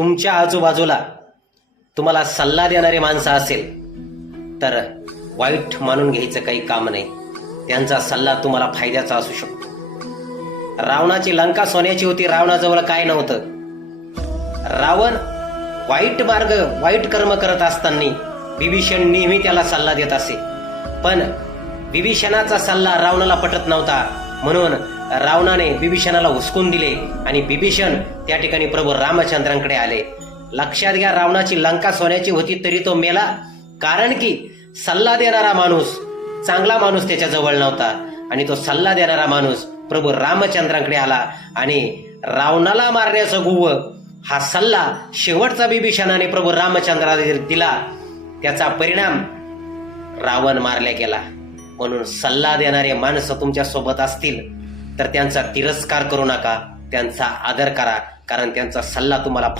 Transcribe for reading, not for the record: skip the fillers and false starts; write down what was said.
तुमच्या आजूबाजूला तुम्हाला सल्ला देणारी माणसं असेल तर वाईट मानून घ्यायचं काही काम नाही. त्यांचा सल्ला तुम्हाला फायद्याचा असू शकतो. रावणाची लंका सोन्याची होती. रावणाजवळ काय नव्हतं. रावण वाईट कर्म करत असताना विभीषण नेहमी त्याला सल्ला देत असे. पण विभीषणाचा सल्ला रावणाला पटत नव्हता, म्हणून रावणाने विभीषणाला हुसकून दिले आणि विभीषण त्या ठिकाणी प्रभू रामचंद्रांकडे आले. लक्षात घ्या, रावणाची लंका सोन्याची होती तरी तो मेला, कारण की सल्ला देणारा माणूस, चांगला माणूस त्याच्या जवळ नव्हता. आणि तो सल्ला देणारा माणूस प्रभू रामचंद्रांकडे आला आणि रावणाला मारण्याचा गुव्व हा सल्ला शेवटचा विभीषणाने प्रभू रामचंद्राला दिला. त्याचा परिणाम रावण मारला गेला. म्हणून सल्ला देणारे माणसं तुमच्या सोबत असतील तर त्यांचा तिरस्कार करू नका, त्यांचा आदर करा, कारण त्यांचा सल्ला तुम्हाला